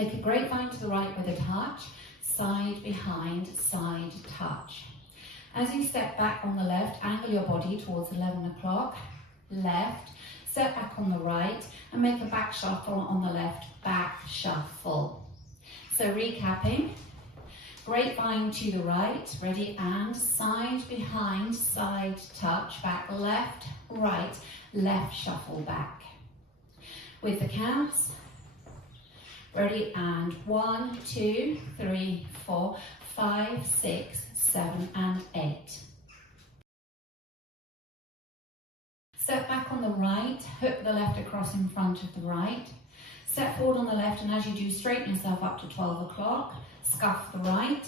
Make a grapevine to the right with a touch, side, behind, side, touch. As you step back on the left, angle your body towards 11 o'clock, left, step back on the right, and make a back shuffle on the left, back shuffle. So recapping, grapevine to the right, ready, and side, behind, side, touch, back, left, right, left, shuffle back. With the counts, ready, and 1, 2, 3, 4, 5, 6, 7, and 8. Step back on the right, hook the left across in front of the right. Step forward on the left, and as you do, straighten yourself up to 12 o'clock. Scuff the right.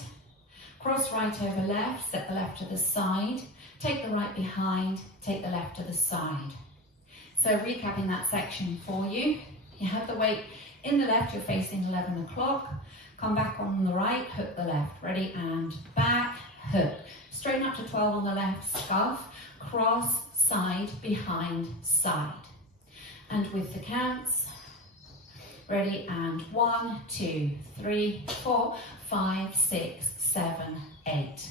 Cross right over left, step the left to the side. Take the right behind, take the left to the side. So recapping that section for you. You have the weight in the left, you're facing 11 o'clock. Come back on the right, hook the left. Ready, and back, hook. Straighten up to 12 on the left, scuff. Cross, side, behind, side. And with the counts, ready, and 1, 2, 3, 4, 5, 6, 7, 8.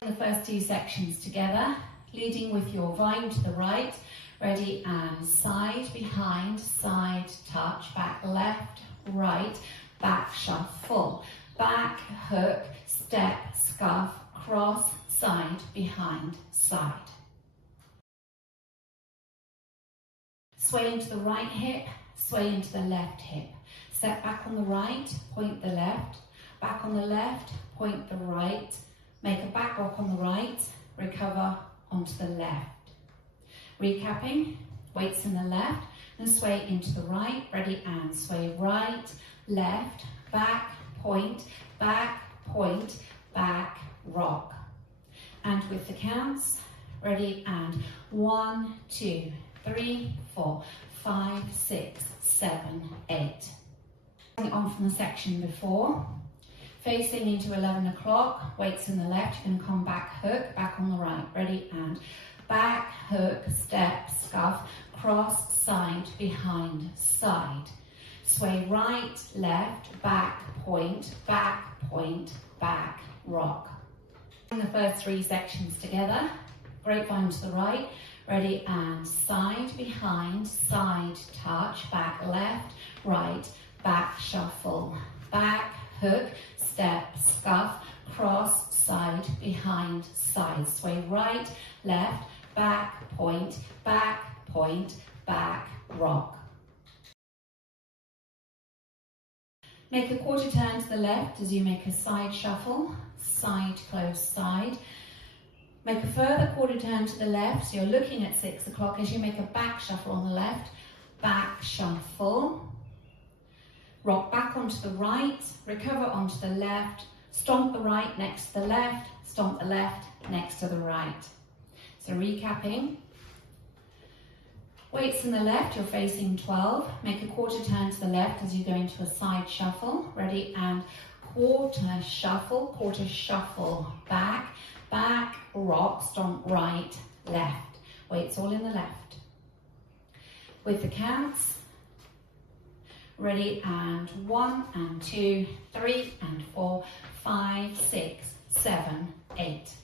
The first two sections together, leading with your vine to the right. Ready, and side, behind, side, touch, back, left, right, back, shuffle, back, hook, step, scuff, cross, side, behind, side. Sway into the right hip, sway into the left hip. Step back on the right, point the left, back on the left, point the right, make a back rock on the right, recover onto the left. Recapping, weights in the left, and sway into the right, ready, and sway right, left, back, point, back, rock. And with the counts, ready, and 1, 2, 3, 4, 5, 6, 7, 8. On from the section before, facing into 11 o'clock, weights in the left, you can come back, hook, back on the right, ready, and back, hook, step, scuff, cross, side, behind, side. Sway right, left, back, rock. And the first three sections together, grapevine to the right, ready, and side, behind, side, touch, back, left, right, back, shuffle, back, hook, step, scuff, cross, side, behind, side. Sway right, left, back, rock. Make a quarter turn to the left as you make a side shuffle, side, close, side. Make a further quarter turn to the left, so you're looking at 6 o'clock as you make a back shuffle on the left, back shuffle. Rock back onto the right, recover onto the left, stomp the right next to the left, stomp the left next to the right. So recapping, weights in the left, you're facing 12, make a quarter turn to the left as you go into a side shuffle, ready, and quarter shuffle, back, rock, stomp right, left. Weights all in the left. With the counts, ready, and 1, and 2, 3, and 4, 5, 6, 7, 8.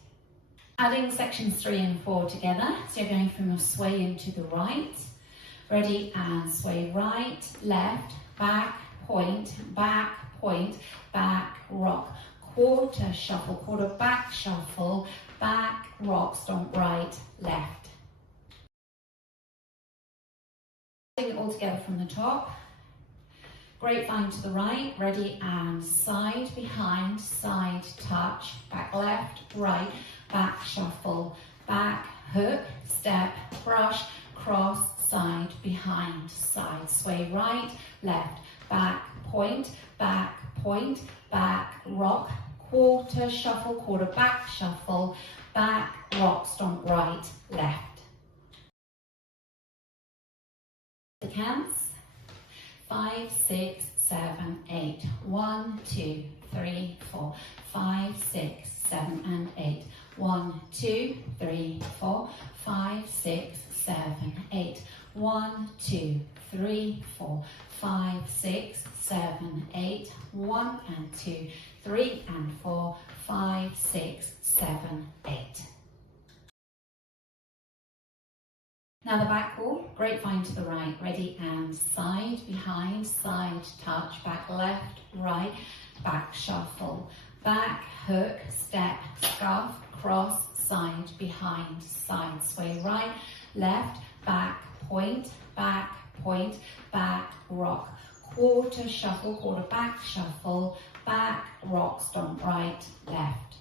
Adding sections 3 and 4 together, so you're going from a sway into the right. Ready, and sway right, left, back, rock. Quarter shuffle, quarter back shuffle, back, rock, stomp right, left. Bring it all together from the top. Grapevine to the right, ready, and side, behind, side, touch, back, left, right, back, shuffle, back, hook, step, brush, cross, side, behind, side, sway right, left, back, rock, quarter shuffle, quarter back shuffle, back, rock, stomp right, left. The counts, 5, 6, 7, 8. 1, 2, 3, 4, 5, 6, 7, and 8. 1, 2, 3, 4, 5, 6, 7, 8. 1, 2, 3, 4, 5, 6, 7, 8. 1 and 2, 3 and 4, 5, 6, 7, 8. Now the back wall, grapevine to the right, ready, and side, behind, side, touch, back left, right, back shuffle, back, hook, step, scuff, cross, side, behind, side, sway right, left, back, point, back, rock, quarter shuffle, quarter back shuffle, back, rock, stomp, right, left.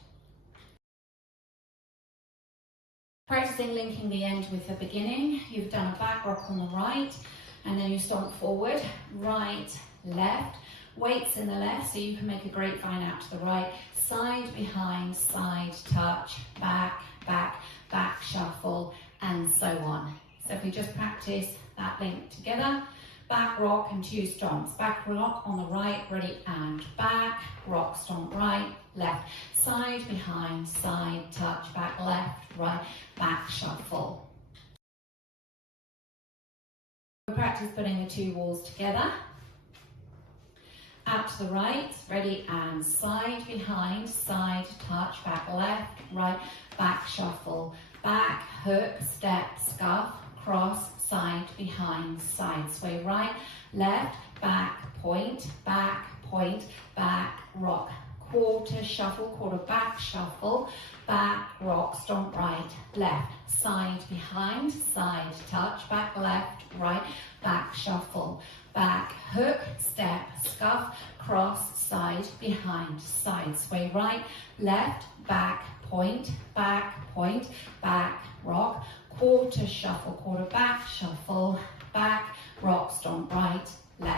Practicing linking the end with the beginning. You've done a back rock on the right, and then you stomp forward, right, left, weights in the left, so you can make a grapevine out to the right, side, behind, side, touch, back, back shuffle, and so on. So if we just practice that link together, back rock and 2 stomps, back rock on the right, ready, and back, rock, stomp, right, left, side, behind, side, touch, back, left, right, back shuffle. We practice putting the 2 walls together. Out to the right, ready, and side, behind, side, touch, back, left, right, back shuffle, back, hook, step, scuff, cross, side, behind, side, sway right, left, back, back, rock, quarter shuffle, quarter back shuffle, back, rock, stomp right, left, side, behind, side, touch, back, left, right, back shuffle, back, hook, step, scuff, cross, side, behind, side, sway right, left, back, rock, quarter shuffle, quarter back shuffle, back, rock, stomp right, left.